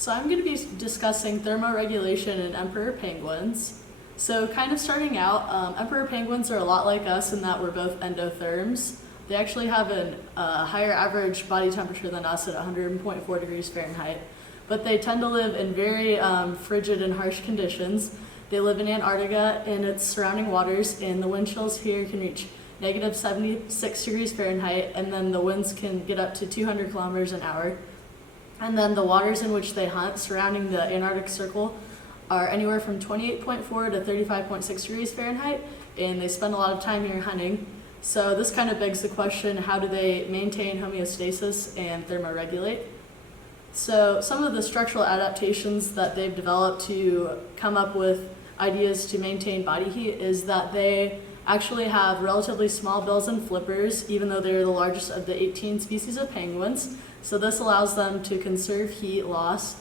So I'm going to be discussing thermoregulation in emperor penguins. So kind of starting out, emperor penguins are a lot like us in that we're both endotherms. They actually have a higher average body temperature than us at 100.4 degrees Fahrenheit, but they tend to live in very frigid and harsh conditions. They live in Antarctica and its surrounding waters, and the wind chills here can reach negative 76 degrees Fahrenheit, and then the winds can get up to 200 kilometers an hour. And then the waters in which they hunt surrounding the Antarctic Circle are anywhere from 28.4 to 35.6 degrees Fahrenheit, and they spend a lot of time here hunting. So this kind of begs the question, how do they maintain homeostasis and thermoregulate? So some of the structural adaptations that they've developed to come up with ideas to maintain body heat is that they actually have relatively small bills and flippers, even though they're the largest of the 18 species of penguins. So this allows them to conserve heat loss.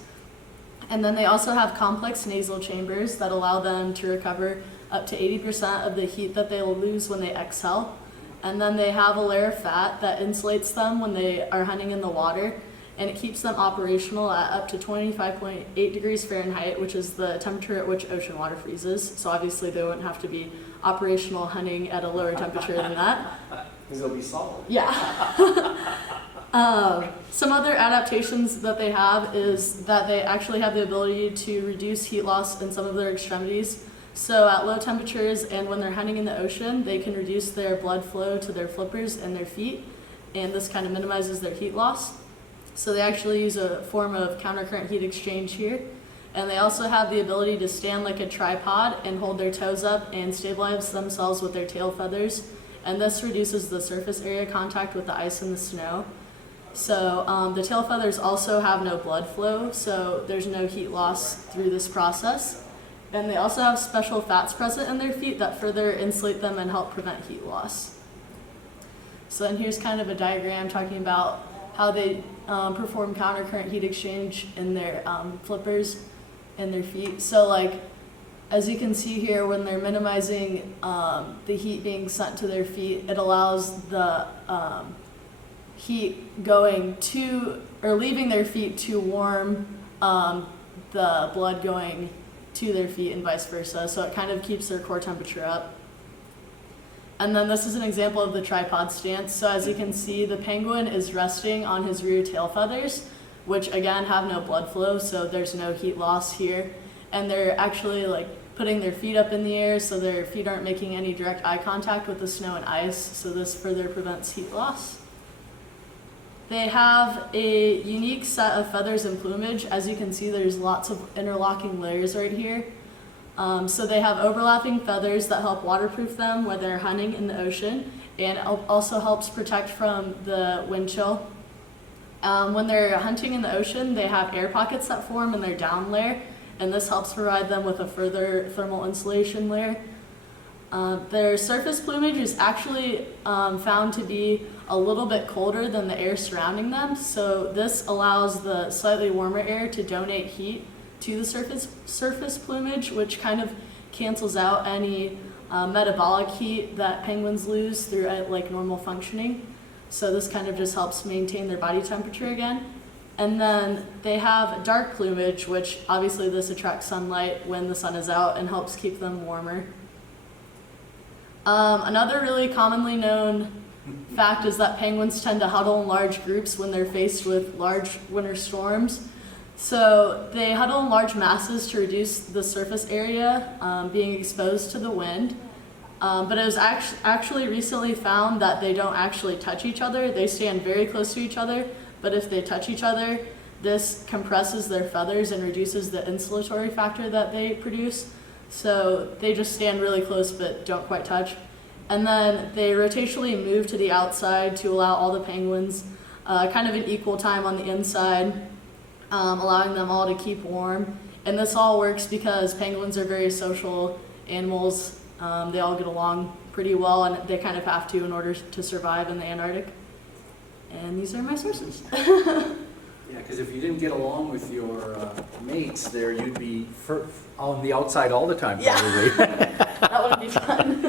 And then they also have complex nasal chambers that allow them to recover up to 80% of the heat that they will lose when they exhale. And then they have a layer of fat that insulates them when they are hunting in the water, and it keeps them operational at up to 25.8 degrees Fahrenheit, which is the temperature at which ocean water freezes. So obviously they wouldn't have to be operational hunting at a lower temperature than that. Because they'll be solid. Yeah. Some other adaptations that they have is that they actually have the ability to reduce heat loss in some of their extremities. So at low temperatures and when they're hunting in the ocean, they can reduce their blood flow to their flippers and their feet, and this kind of minimizes their heat loss. So they actually use a form of countercurrent heat exchange here. And they also have the ability to stand like a tripod and hold their toes up and stabilize themselves with their tail feathers. And this reduces the surface area contact with the ice and the snow. So the tail feathers also have no blood flow, so there's no heat loss through this process. And they also have special fats present in their feet that further insulate them and help prevent heat loss. So then here's kind of a diagram talking about how they perform countercurrent heat exchange in their flippers and their feet. So like, as you can see here, when they're minimizing the heat being sent to their feet, it allows the heat going to, or leaving their feet to warm the blood going to their feet and vice versa. So it kind of keeps their core temperature up. And then this is an example of the tripod stance. So as you can see, the penguin is resting on his rear tail feathers, which again have no blood flow, so there's no heat loss here. And they're actually like putting their feet up in the air, so their feet aren't making any direct eye contact with the snow and ice, so this further prevents heat loss. They have a unique set of feathers and plumage. As you can see, there's lots of interlocking layers right here. So they have overlapping feathers that help waterproof them when they're hunting in the ocean, and also helps protect from the wind chill. When they're hunting in the ocean, they have air pockets that form in their down layer, and this helps provide them with a further thermal insulation layer. Their surface plumage is actually found to be a little bit colder than the air surrounding them, so this allows the slightly warmer air to donate heat to the surface plumage, which kind of cancels out any metabolic heat that penguins lose through like normal functioning. So this kind of just helps maintain their body temperature again. And then they have dark plumage, which obviously this attracts sunlight when the sun is out and helps keep them warmer. Another really commonly known fact is that penguins tend to huddle in large groups when they're faced with large winter storms. So they huddle in large masses to reduce the surface area being exposed to the wind. But it was actually recently found that they don't actually touch each other. They stand very close to each other, but if they touch each other, this compresses their feathers and reduces the insulatory factor that they produce. So they just stand really close but don't quite touch. And then they rotationally move to the outside to allow all the penguins kind of an equal time on the inside, allowing them all to keep warm. And this all works because penguins are very social animals. They all get along pretty well, and they kind of have to in order to survive in the Antarctic. And these are my sources. Yeah, because if you didn't get along with your mates there, you'd be on the outside all the time, probably. Yeah. That would be fun.